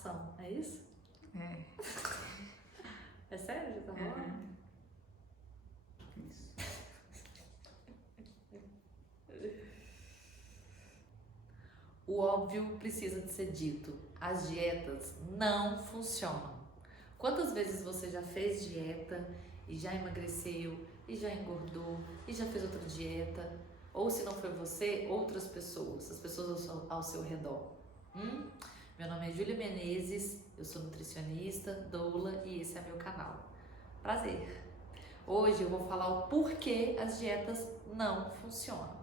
ação, é isso? É. É sério? Já tá rolando? Isso. O óbvio precisa de ser dito. As dietas não funcionam. Quantas vezes você já fez dieta e já emagreceu, e já engordou, e já fez outra dieta? Ou se não foi você, outras pessoas, as pessoas ao seu redor. Meu nome é Júlia Menezes, eu sou nutricionista, doula e esse é meu canal. Prazer! Hoje eu vou falar o porquê as dietas não funcionam.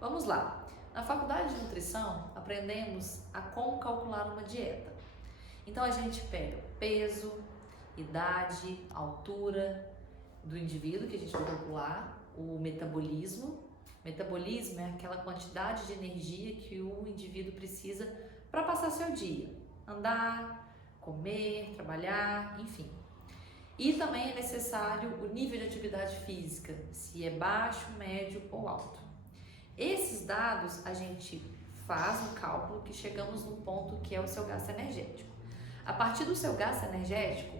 Vamos lá! Na faculdade de nutrição, aprendemos a como calcular uma dieta. Então a gente pega peso, idade, altura do indivíduo que a gente vai calcular, o metabolismo. Metabolismo é aquela quantidade de energia que o indivíduo precisa para passar seu dia, andar, comer, trabalhar, enfim. E também é necessário o nível de atividade física, se é baixo, médio ou alto. Esses dados a gente faz um cálculo que chegamos num ponto que é o seu gasto energético. A partir do seu gasto energético,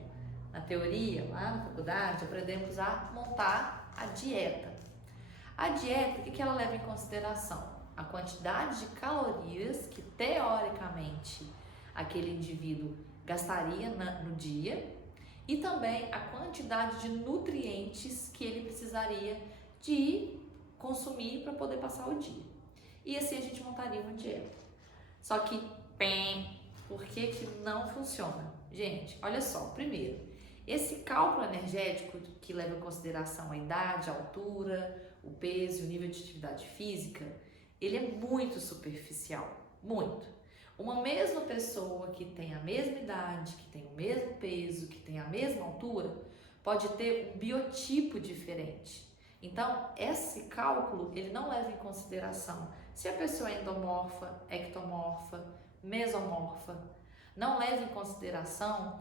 na teoria, lá na faculdade, aprendemos a montar a dieta. A dieta, o que ela leva em consideração? A quantidade de calorias que, teoricamente, aquele indivíduo gastaria no dia e também a quantidade de nutrientes que ele precisaria de consumir para poder passar o dia. E assim a gente montaria uma dieta. Só que, por que não funciona? Gente, olha só, primeiro, esse cálculo energético que leva em consideração a idade, a altura, o peso, o nível de atividade física, ele é muito superficial, muito. Uma mesma pessoa que tem a mesma idade, que tem o mesmo peso, que tem a mesma altura, pode ter um biotipo diferente. Então, esse cálculo, ele não leva em consideração se a pessoa é endomorfa, ectomorfa, mesomorfa. Não leva em consideração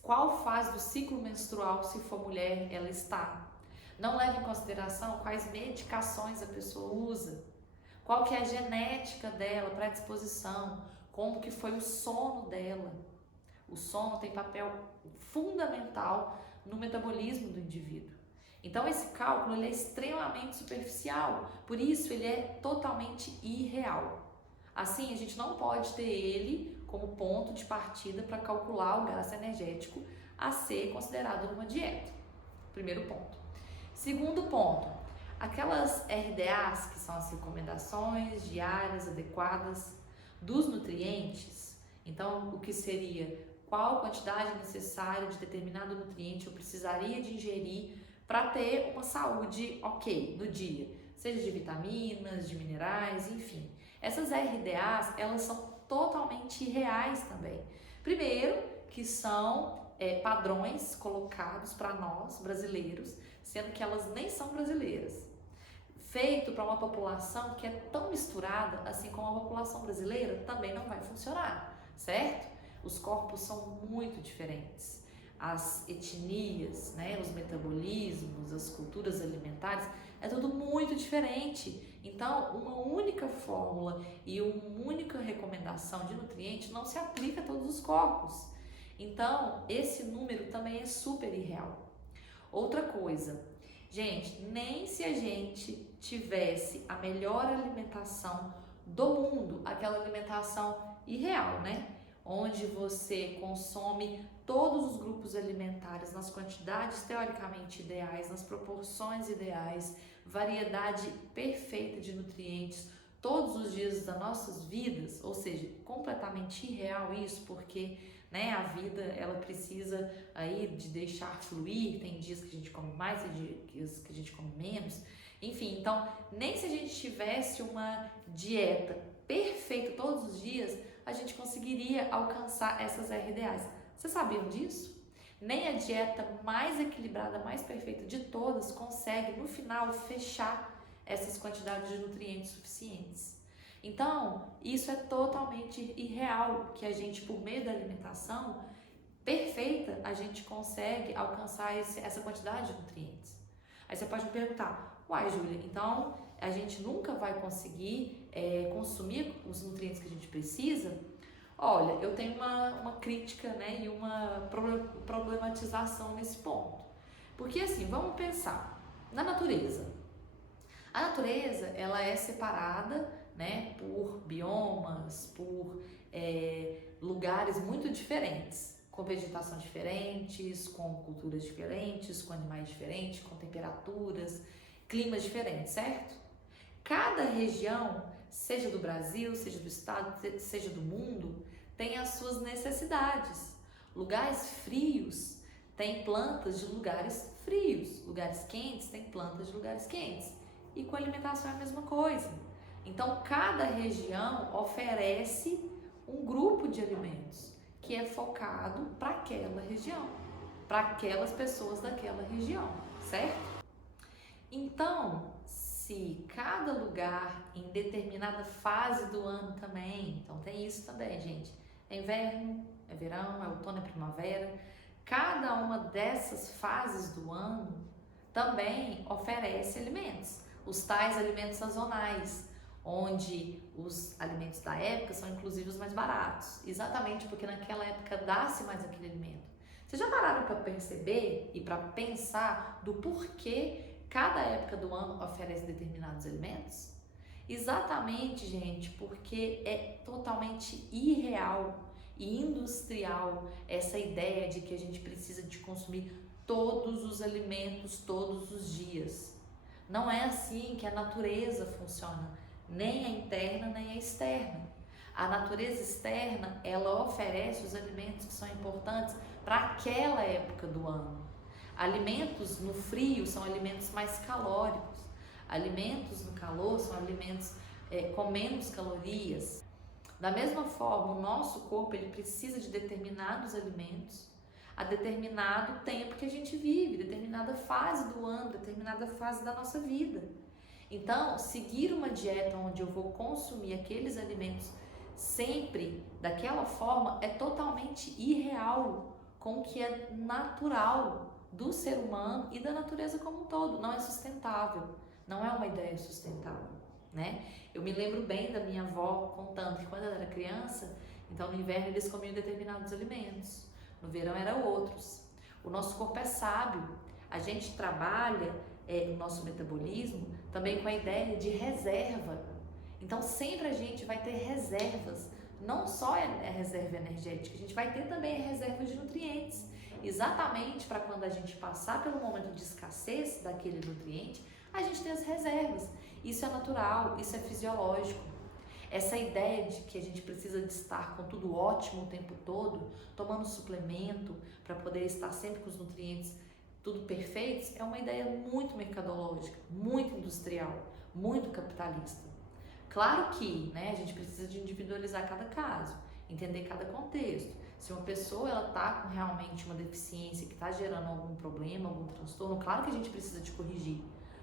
qual fase do ciclo menstrual, se for mulher, ela está. Não leva em consideração quais medicações a pessoa usa, qual que é a genética dela, predisposição, como que foi o sono dela. O sono tem papel fundamental no metabolismo do indivíduo. Então esse cálculo ele é extremamente superficial, por isso ele é totalmente irreal. Assim, a gente não pode ter ele como ponto de partida para calcular o gasto energético a ser considerado numa dieta. Primeiro ponto. Segundo ponto, aquelas RDAs, que são as recomendações diárias adequadas dos nutrientes, então o que seria qual quantidade necessária de determinado nutriente eu precisaria de ingerir para ter uma saúde ok no dia, seja de vitaminas, de minerais, enfim. Essas RDAs, elas são totalmente irreais também. Primeiro, que são padrões colocados para nós, brasileiros, sendo que elas nem são brasileiras. Feito para uma população que é tão misturada, assim como a população brasileira, também não vai funcionar, certo? Os corpos são muito diferentes. As etnias, né, os metabolismos, as culturas alimentares, é tudo muito diferente. Então, uma única fórmula e uma única recomendação de nutrientes não se aplica a todos os corpos. Então, esse número também é super irreal. Outra coisa, gente, nem se a gente tivesse a melhor alimentação do mundo, aquela alimentação irreal, né? Onde você consome todos os grupos alimentares nas quantidades teoricamente ideais, nas proporções ideais, variedade perfeita de nutrientes todos os dias das nossas vidas, ou seja, completamente irreal isso, porque né, a vida ela precisa aí de deixar fluir, tem dias que a gente come mais, tem dias que a gente come menos, enfim, então nem se a gente tivesse uma dieta perfeita todos os dias, a gente conseguiria alcançar essas RDAs. Vocês sabiam disso? Nem a dieta mais equilibrada, mais perfeita de todas consegue, no final, fechar essas quantidades de nutrientes suficientes. Então, isso é totalmente irreal, que a gente, por meio da alimentação perfeita, a gente consegue alcançar essa quantidade de nutrientes. Aí você pode me perguntar, uai, Júlia, então a gente nunca vai conseguir consumir os nutrientes que a gente precisa? Olha, eu tenho uma crítica, né, e uma problematização nesse ponto. Porque assim, vamos pensar na natureza. A natureza, ela é separada, né, por biomas, por lugares muito diferentes, com vegetação diferentes, com culturas diferentes, com animais diferentes, com temperaturas, climas diferentes, certo? Cada região, seja do Brasil, seja do estado, seja do mundo, tem as suas necessidades. Lugares frios têm plantas de lugares frios, lugares quentes têm plantas de lugares quentes. E com a alimentação é a mesma coisa. Então, cada região oferece um grupo de alimentos que é focado para aquela região, para aquelas pessoas daquela região, certo? Então, se cada lugar em determinada fase do ano também, então tem isso também, gente. É inverno, é verão, é outono, é primavera. Cada uma dessas fases do ano também oferece alimentos, os tais alimentos sazonais, onde os alimentos da época são inclusive os mais baratos, exatamente porque naquela época dá-se mais aquele alimento. Vocês já pararam para perceber e para pensar do porquê cada época do ano oferece determinados alimentos? Exatamente, gente, porque é totalmente irreal e industrial essa ideia de que a gente precisa de consumir todos os alimentos todos os dias. Não é assim que a natureza funciona, nem a interna nem a externa. A natureza externa, ela oferece os alimentos que são importantes para aquela época do ano. Alimentos no frio são alimentos mais calóricos. Alimentos no calor são alimentos com menos calorias. Da mesma forma, o nosso corpo ele precisa de determinados alimentos a determinado tempo que a gente vive, determinada fase do ano, determinada fase da nossa vida. Então, seguir uma dieta onde eu vou consumir aqueles alimentos sempre daquela forma é totalmente irreal com o que é natural do ser humano e da natureza como um todo. Não é sustentável, não é uma ideia sustentável, né? Eu me lembro bem da minha avó contando que quando ela era criança, então no inverno eles comiam determinados alimentos, no verão eram outros. O nosso corpo é sábio, a gente trabalha o nosso metabolismo também com a ideia de reserva. Então sempre a gente vai ter reservas, não só a reserva energética, a gente vai ter também a reserva de nutrientes, exatamente para quando a gente passar pelo momento de escassez daquele nutriente, a gente tem as reservas. Isso é natural, isso é fisiológico. Essa ideia de que a gente precisa de estar com tudo ótimo o tempo todo, tomando suplemento para poder estar sempre com os nutrientes tudo perfeitos, é uma ideia muito mercadológica, muito industrial, muito capitalista. Claro que, né, a gente precisa de individualizar cada caso, entender cada contexto. Se uma pessoa ela está com realmente uma deficiência que está gerando algum problema, algum transtorno, claro que a gente precisa de corrigir.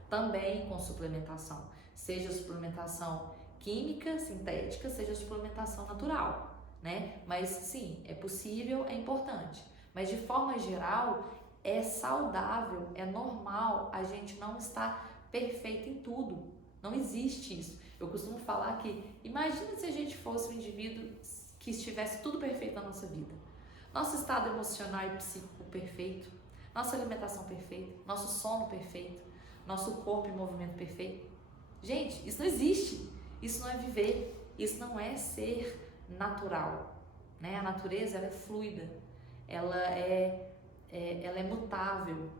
Também com suplementação, seja suplementação química, sintética, seja suplementação natural, né? Mas sim, é possível, é importante. Mas de forma geral, é saudável, é normal a gente não estar perfeito em tudo. Não existe isso. Eu costumo falar que, imagina se a gente fosse um indivíduo que estivesse tudo perfeito na nossa vida. Nosso estado emocional e psíquico perfeito, nossa alimentação perfeita, nosso sono perfeito, nosso corpo em movimento perfeito. Gente, isso não existe. Isso não é viver. Isso não é ser natural, né? A natureza ela é fluida, ela é mutável.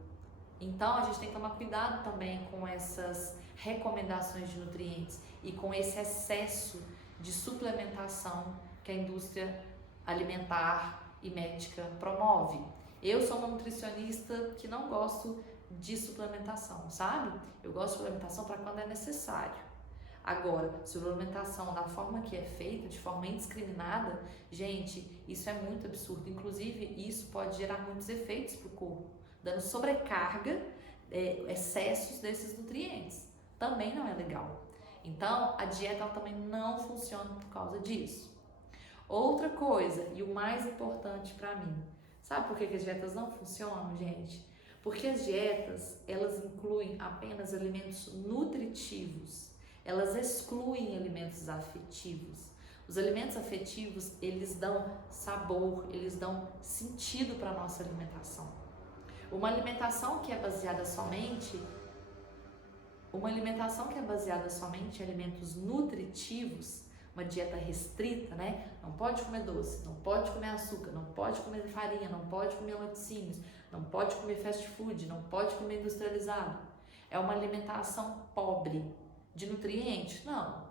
Então a gente tem que tomar cuidado também com essas recomendações de nutrientes e com esse excesso de suplementação que a indústria alimentar e médica promove. Eu sou uma nutricionista que não gosto de suplementação, sabe? Eu gosto de suplementação para quando é necessário. Agora, suplementação da forma que é feita, de forma indiscriminada, gente, isso é muito absurdo. Inclusive, isso pode gerar muitos efeitos para o corpo, dando sobrecarga, excessos desses nutrientes. Também não é legal. Então, a dieta ela também não funciona por causa disso. Outra coisa, e o mais importante para mim, sabe por que as dietas não funcionam, gente? Porque as dietas, elas incluem apenas alimentos nutritivos. Elas excluem alimentos afetivos. Os alimentos afetivos, eles dão sabor, eles dão sentido para a nossa alimentação. Uma alimentação que é baseada somente em alimentos nutritivos, uma dieta restrita, né? Não pode comer doce, não pode comer açúcar, não pode comer farinha, não pode comer laticínios, não pode comer fast food, não pode comer industrializado. É uma alimentação pobre de nutrientes? Não.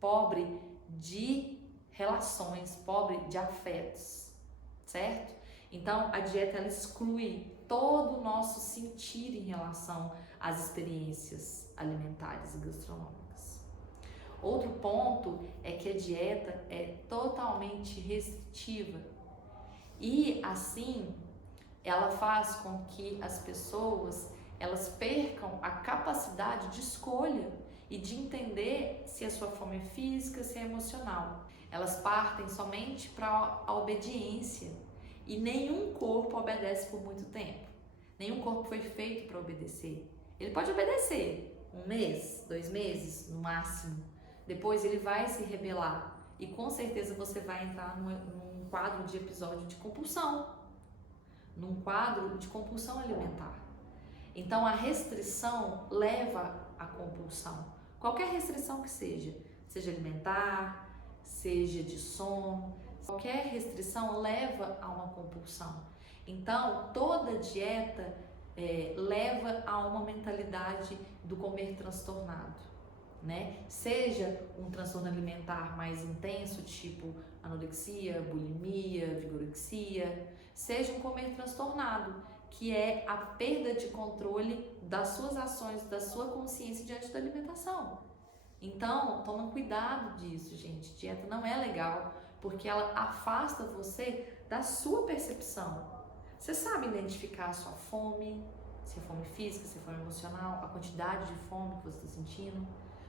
Pobre de relações, pobre de afetos, certo? Então, a dieta ela exclui todo o nosso sentir em relação às experiências alimentares e gastronômicas. Outro ponto é que a dieta é totalmente restritiva e, assim, ela faz com que as pessoas elas percam a capacidade de escolha e de entender se a sua fome é física, se é emocional. Elas partem somente para a obediência e nenhum corpo obedece por muito tempo. Nenhum corpo foi feito para obedecer. Ele pode obedecer 1 mês, 2 meses, no máximo. Depois ele vai se rebelar e com certeza você vai entrar num quadro de episódio de compulsão, num quadro de compulsão alimentar. Então a restrição leva à compulsão. Qualquer restrição que seja alimentar, seja de sono, qualquer restrição leva a uma compulsão. Então toda dieta leva a uma mentalidade do comer transtornado, né? Seja um transtorno alimentar mais intenso, tipo anorexia, bulimia, vigorexia, seja um comer transtornado, que é a perda de controle das suas ações, da sua consciência diante da alimentação. Então, toma cuidado disso, gente. Dieta não é legal, porque ela afasta você da sua percepção. Você sabe identificar a sua fome, se é fome física, se é fome emocional, a quantidade de fome que você está sentindo,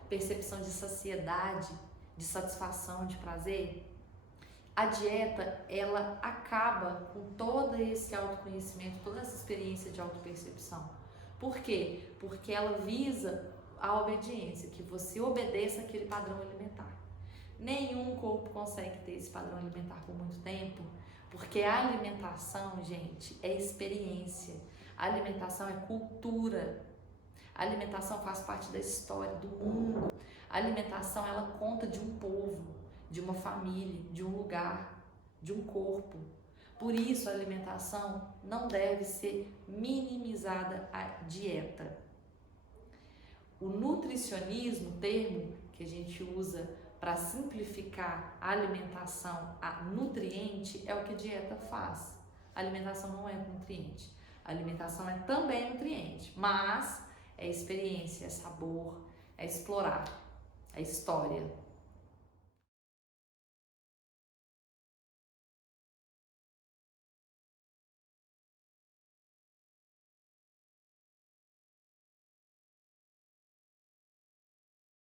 percepção de saciedade, de satisfação, de prazer. A dieta, ela acaba com todo esse autoconhecimento, toda essa experiência de autopercepção. Por quê? Porque ela visa a obediência, que você obedeça aquele padrão alimentar. Nenhum corpo consegue ter esse padrão alimentar por muito tempo, porque a alimentação, gente, é experiência. A alimentação é cultura. A alimentação faz parte da história do mundo. A alimentação, ela conta de um povo, de uma família, de um lugar, de um corpo. Por isso, a alimentação não deve ser minimizada à dieta. O nutricionismo, termo que a gente usa para simplificar a alimentação a nutriente, é o que a dieta faz. A alimentação não é nutriente. A alimentação é também nutriente, mas é experiência, é sabor, é explorar, é história.